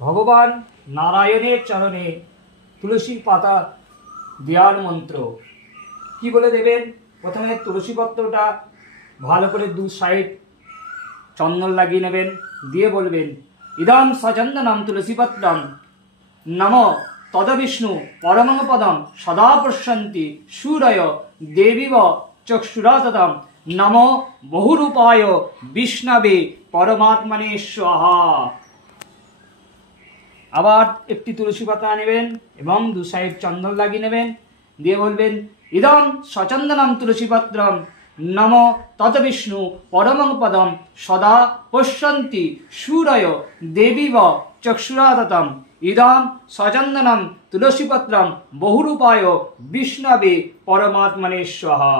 ভগবান নারায়ণের চরণে তুলসীর পাতা দেওয়ার মন্ত্র কি বলে দেবেন? প্রথমে তুলসী পত্রটা ভালো করে দু সাইড চন্দন লাগিয়ে নেবেন, দিয়ে বলবেন ইদম সচন্দনম তুলসীপত্রম নম তদবিষ্ণু পরমং পদম সদা পশ্যন্তি সূরয় দেবীব চক্ষুরাততম নম বহুরূপায় বিষ্ণবে পরমাত্মনে স্বাহা। আবার একটি তুলসী পাতা নেবেন এবং দু সাইড চন্দন লাগিয়ে নেবেন, দিয়ে বলবেন ইদম সচন্দনম তুলসীপত্রম নম তৎবিষ্ণু পরমং পদম সদা পশ্যন্তি সূরয় দেবীব চক্ষুরাততম ইদম সচন্দনম তুলসীপত্রম বহুরূপায় বিষ্ণবে পরমাত্মনে স্বাহা।